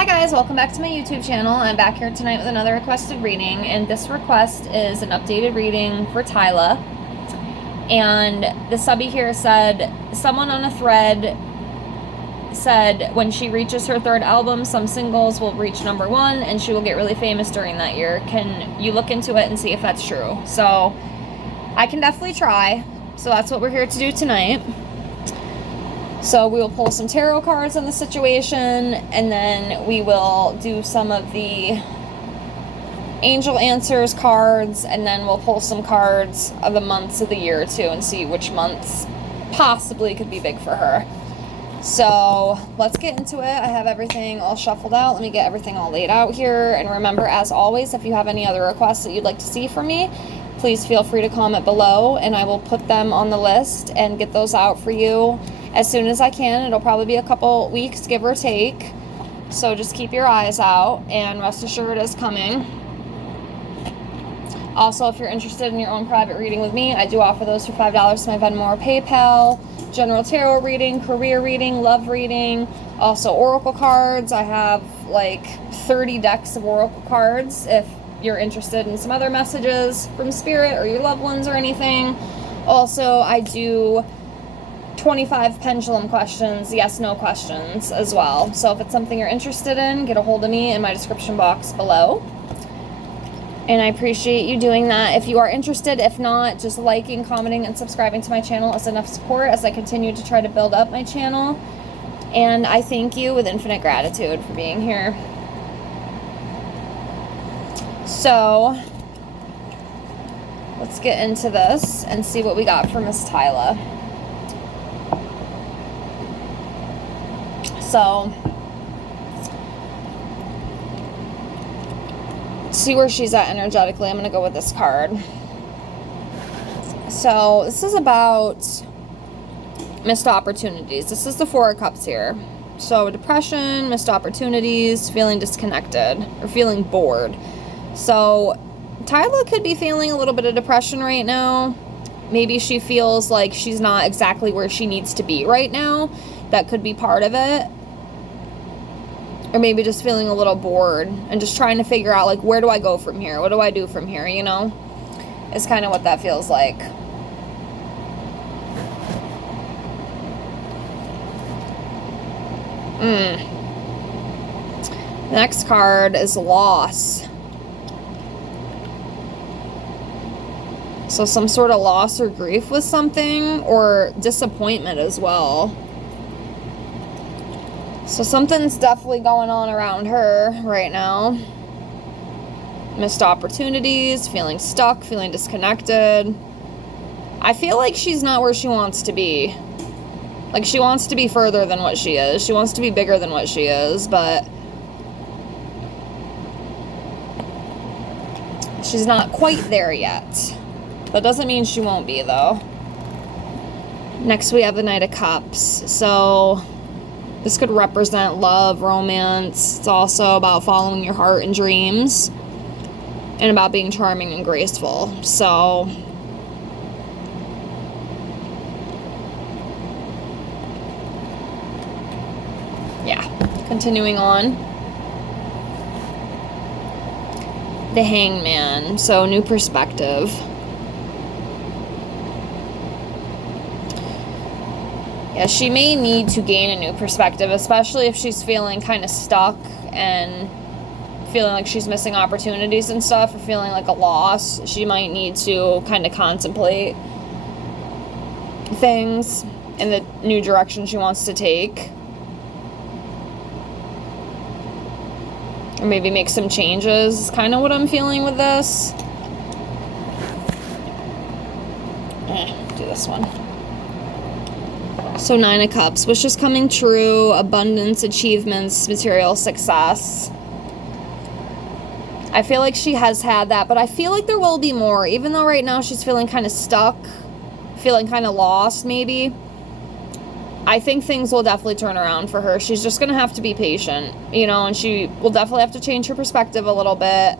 Hi guys, welcome back to my YouTube channel. I'm back here tonight with another requested reading, and this request is an updated reading for Tyla. And the subby here said, someone on a thread said when she reaches her third album, some singles will reach #1 and she will get really famous during that year. Can you look into it and see if that's true? So I can definitely try. So that's what we're here to do tonight. So we will pull some tarot cards on the situation, and then we will do some of the angel answers cards, and then we'll pull some cards of the months of the year too and see which months possibly could be big for her. So let's get into it. I have everything all shuffled out. Let me get everything all laid out here. And remember, as always, if you have any other requests that you'd like to see from me, please feel free to comment below, and I will put them on the list and get those out for you as soon as I can. It'll probably be a couple weeks, give or take. So just keep your eyes out and rest assured it is coming. Also, if you're interested in your own private reading with me, I do offer those for $5 to my Venmo or PayPal. General tarot reading, career reading, love reading, also oracle cards. I have like 30 decks of oracle cards if you're interested in some other messages from spirit or your loved ones or anything. Also, I do 25 pendulum questions, yes, no questions as well. So if it's something you're interested in, get a hold of me in my description box below. And I appreciate you doing that if you are interested. If not, just liking, commenting, and subscribing to my channel is enough support as I continue to try to build up my channel. And I thank you with infinite gratitude for being here. So let's get into this and see what we got for Miss Tyla. So, see where she's at energetically. I'm going to go with this card. So, this is about missed opportunities. This is the Four of Cups here. So, depression, missed opportunities, feeling disconnected, or feeling bored. So, Tyla could be feeling a little bit of depression right now. Maybe she feels like she's not exactly where she needs to be right now. That could be part of it. Or maybe just feeling a little bored and just trying to figure out, like, where do I go from here? What do I do from here, you know? It's kind of what that feels like. Next card is loss. So some sort of loss or grief with something, or disappointment as well. So something's definitely going on around her right now. Missed opportunities, feeling stuck, feeling disconnected. I feel like she's not where she wants to be. Like, she wants to be further than what she is. She wants to be bigger than what she is, but she's not quite there yet. That doesn't mean she won't be, though. Next, we have the Knight of Cups. So this could represent love, romance. It's also about following your heart and dreams, and about being charming and graceful. So yeah, continuing on. The Hangman. So new perspective. Yeah, she may need to gain a new perspective, especially if she's feeling kind of stuck and feeling like she's missing opportunities and stuff, or feeling like a loss. She might need to kind of contemplate things in the new direction she wants to take. Or maybe make some changes is kind of what I'm feeling with this. Do this one. So 9 of Cups, wishes coming true, abundance, achievements, material success. I feel like she has had that, but I feel like there will be more. Even though right now she's feeling kind of stuck, feeling kind of lost maybe, I think things will definitely turn around for her. She's just going to have to be patient, you know, and she will definitely have to change her perspective a little bit.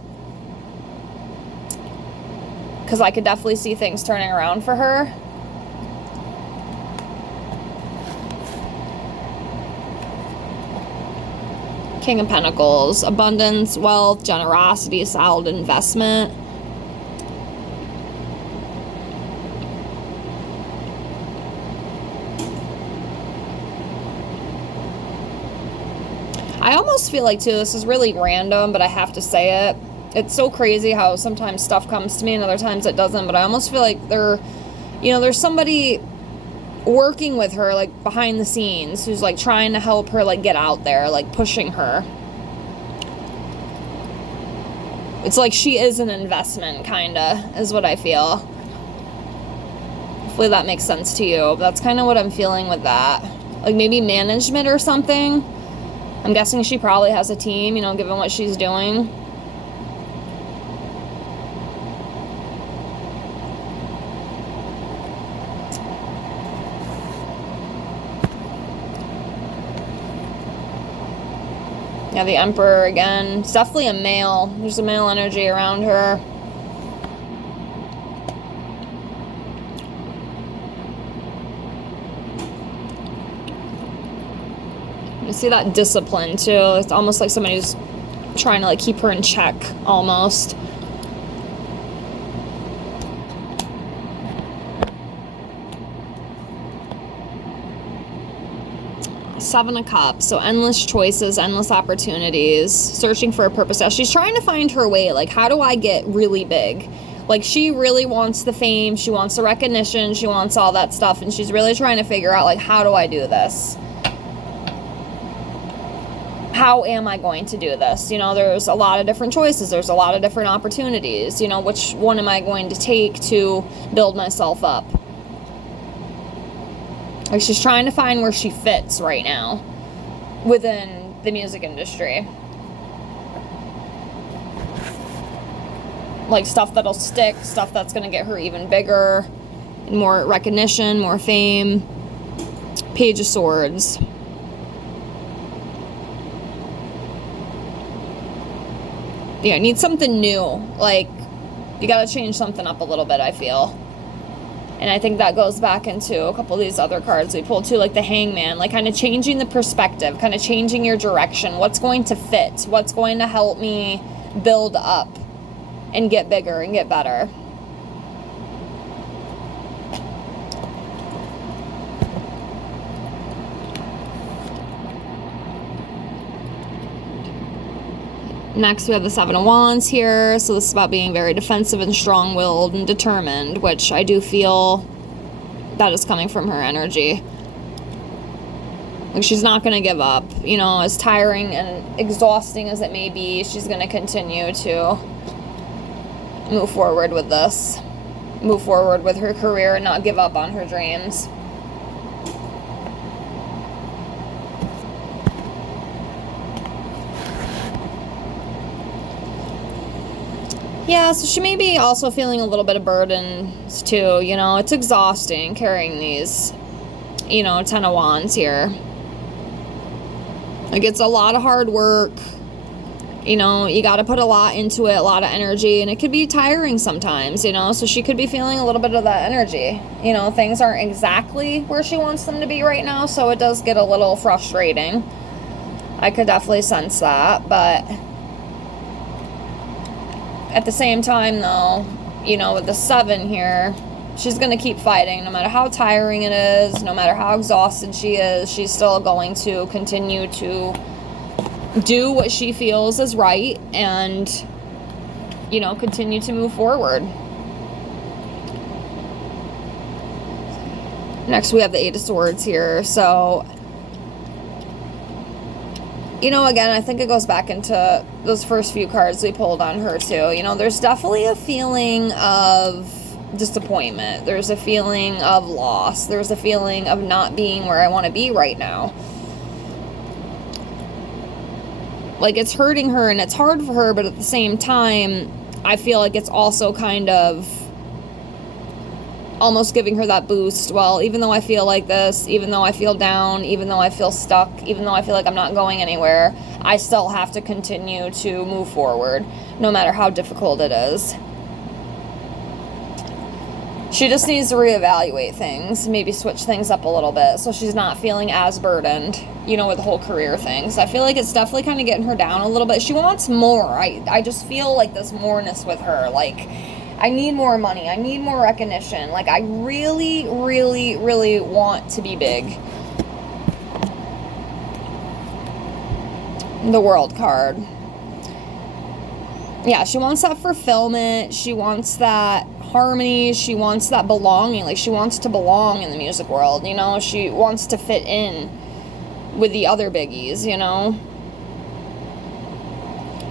Because I could definitely see things turning around for her. King of Pentacles, abundance, wealth, generosity, solid investment. I almost feel like, too, this is really random, but I have to say it. It's so crazy how sometimes stuff comes to me and other times it doesn't, but I almost feel like there's somebody working with her, like, behind the scenes, who's, like, trying to help her, like, get out there, like, pushing her. It's like she is an investment, kinda, is what I feel. Hopefully that makes sense to you. That's kind of what I'm feeling with that. Like, maybe management or something. I'm guessing she probably has a team, you know, given what she's doing. Yeah, the Emperor again. It's definitely a male. There's a male energy around her. You see that discipline too. It's almost like somebody's trying to like keep her in check almost. Seven of Cups, so endless choices, endless opportunities, searching for a purpose. Now she's trying to find her way, like, how do I get really big? Like, she really wants the fame, she wants the recognition, she wants all that stuff, and she's really trying to figure out, like, how do I do this? How am I going to do this? You know, there's a lot of different choices, there's a lot of different opportunities, you know, which one am I going to take to build myself up? Like, she's trying to find where she fits right now within the music industry. Like, stuff that'll stick, stuff that's going to get her even bigger, more recognition, more fame. Page of Swords. Yeah, need something new. Like, you got to change something up a little bit, I feel. And I think that goes back into a couple of these other cards we pulled too, like the Hangman, like kind of changing the perspective, kind of changing your direction. What's going to fit? What's going to help me build up and get bigger and get better? Next, we have the Seven of Wands here. So this is about being very defensive and strong-willed and determined, which I do feel that is coming from her energy. Like, she's not going to give up. You know, as tiring and exhausting as it may be, she's going to continue to move forward with this. Move forward with her career and not give up on her dreams. Yeah, so she may be also feeling a little bit of burdens too, you know, it's exhausting carrying these, you know, Ten of Wands here. Like, it's a lot of hard work, you know, you got to put a lot into it, a lot of energy, and it could be tiring sometimes, you know, so she could be feeling a little bit of that energy. You know, things aren't exactly where she wants them to be right now, so it does get a little frustrating. I could definitely sense that, but at the same time, though, you know, with the Seven here, she's going to keep fighting. No matter how tiring it is, no matter how exhausted she is, she's still going to continue to do what she feels is right and, you know, continue to move forward. Next, we have the Eight of Swords here. So, you know, again, I think it goes back into those first few cards we pulled on her, too. You know, there's definitely a feeling of disappointment. There's a feeling of loss. There's a feeling of not being where I want to be right now. Like, it's hurting her and it's hard for her, but at the same time, I feel like it's also kind of almost giving her that boost. Well, even though I feel like this, even though I feel down, even though I feel stuck, even though I feel like I'm not going anywhere, I still have to continue to move forward, no matter how difficult it is. She just needs to reevaluate things, maybe switch things up a little bit, so she's not feeling as burdened, you know, with the whole career thing. So I feel like it's definitely kind of getting her down a little bit. She wants more. I just feel like this moreness with her. Like, I need more money. I need more recognition. Like, I really, really, really want to be big. The World card. Yeah, she wants that fulfillment. She wants that harmony. She wants that belonging. Like, she wants to belong in the music world, you know? She wants to fit in with the other biggies, you know?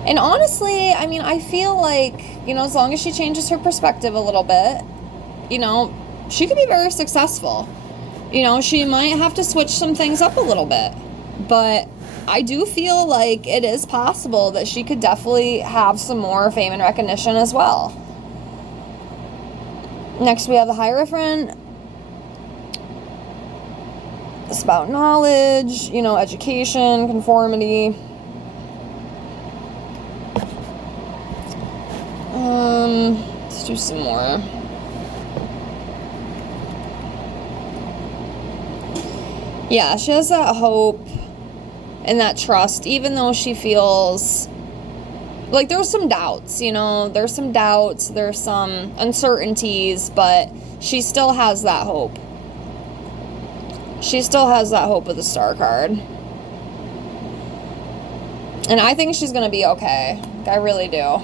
And honestly, I mean, I feel like, you know, as long as she changes her perspective a little bit, you know, she could be very successful. You know, she might have to switch some things up a little bit. But I do feel like it is possible that she could definitely have some more fame and recognition as well. Next, we have the Hierophant. It's about knowledge, you know, education, conformity. Let's do some more. Yeah, she has that hope and that trust, even though she feels like there's some doubts, you know, there's some doubts, there's some uncertainties, but she still has that hope. She still has that hope with the Star card. And I think she's going to be okay. I really do.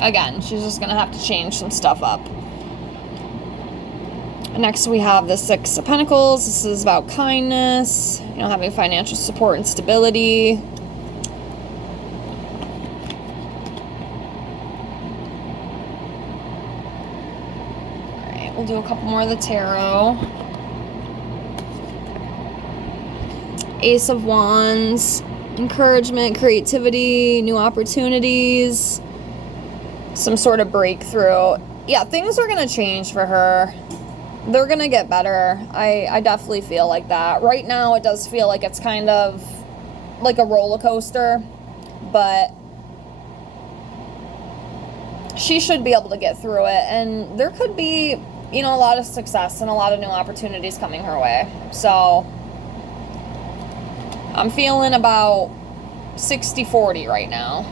Again, she's just going to have to change some stuff up. Next, we have the Six of Pentacles. This is about kindness, you know, having financial support and stability. All right, we'll do a couple more of the tarot. Ace of Wands, encouragement, creativity, new opportunities, some sort of breakthrough. Yeah, things are going to change for her. They're going to get better. I definitely feel like that. Right now, it does feel like it's kind of like a roller coaster, but she should be able to get through it. And there could be, you know, a lot of success and a lot of new opportunities coming her way. So I'm feeling about 60-40 right now.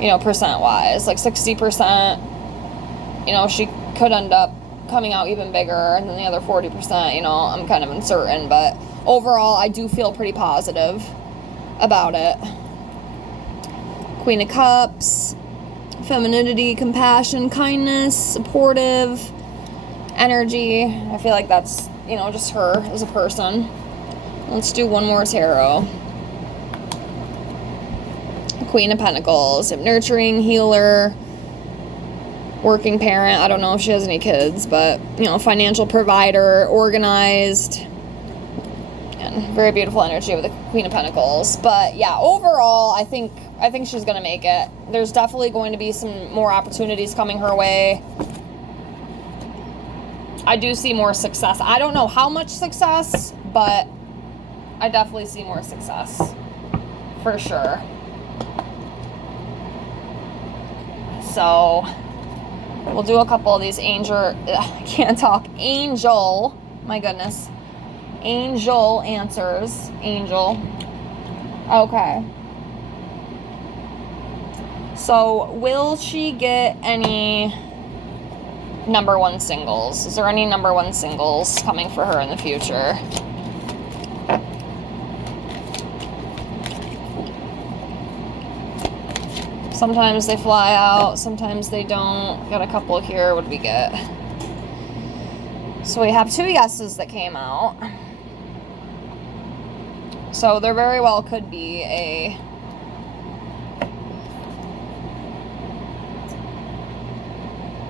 You know, percent-wise. Like 60%, you know, she could end up coming out even bigger, and then the other 40%, you know, I'm kind of uncertain, but overall, I do feel pretty positive about it. Queen of Cups, femininity, compassion, kindness, supportive, energy. I feel like that's, you know, just her as a person. Let's do one more tarot. Queen of Pentacles, nurturing, healer, working parent. I don't know if she has any kids, but, you know, financial provider, organized, and very beautiful energy with the Queen of Pentacles. But yeah, overall, I think she's gonna make it. There's definitely going to be some more opportunities coming her way. I do see more success. I don't know how much success, but I definitely see more success for sure. So we'll do a couple of these angel, I can't talk, angel, my goodness, angel answers, angel. Okay. So will she get any #1 singles? Is there any #1 singles coming for her in the future? Sometimes they fly out, sometimes they don't. Got a couple here. What did we get? So we have 2 yeses that came out. So there very well could be a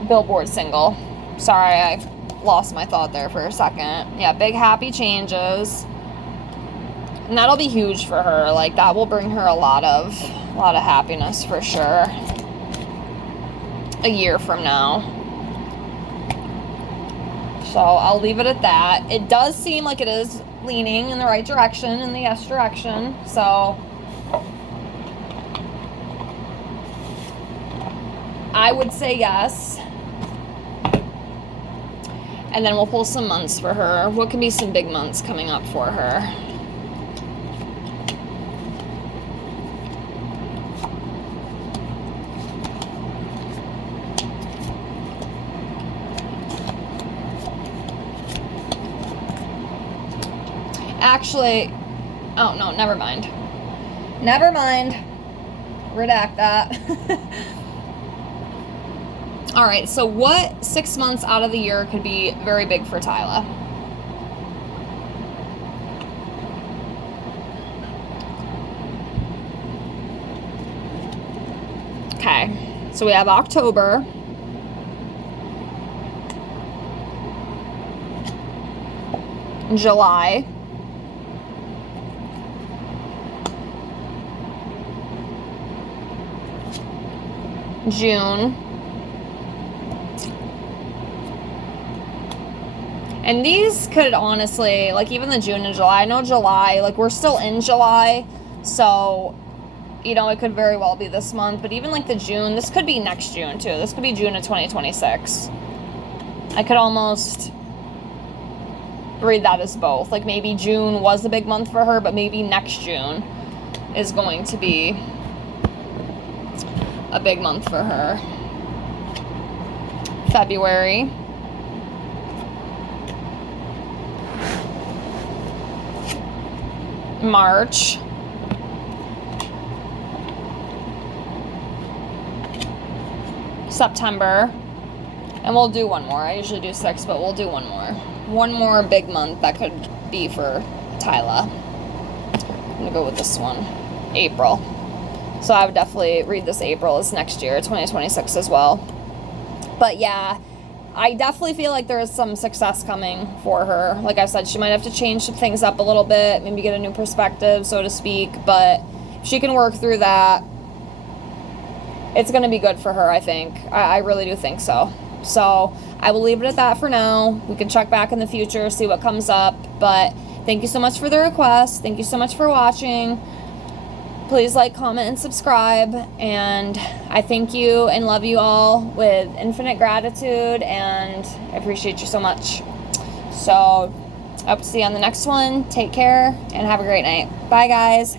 Billboard single. Sorry, I lost my thought there for a second. Yeah, big happy changes. And that'll be huge for her. Like, that will bring her a lot of happiness for sure. A year from now. So I'll leave it at that. It does seem like it is leaning in the right direction, in the yes direction. So I would say yes. And then we'll pull some months for her. What can be some big months coming up for her? Actually, oh no, never mind. Never mind. Redact that. All right, so what 6 months out of the year could be very big for Tyla? Okay, so we have October. July. June. And these could honestly, like even the June and July, I know July, like we're still in July, so, you know, it could very well be this month, but even like the June, this could be next June too. This could be June of 2026. I could almost read that as both. Like maybe June was a big month for her, but maybe next June is going to be a big month for her. February. March. September. And we'll do one more. I usually do 6, but we'll do one more. One more big month that could be for Tyla. I'm gonna go with this one. April. So I would definitely read this April as next year, 2026 as well. But yeah, I definitely feel like there is some success coming for her. Like I said, she might have to change some things up a little bit, maybe get a new perspective, so to speak. But if she can work through that, it's going to be good for her, I think. I really do think so. So I will leave it at that for now. We can check back in the future, see what comes up. But thank you so much for the request. Thank you so much for watching. Please like, comment, and subscribe. And I thank you and love you all with infinite gratitude. And I appreciate you so much. So I hope to see you on the next one. Take care and have a great night. Bye, guys.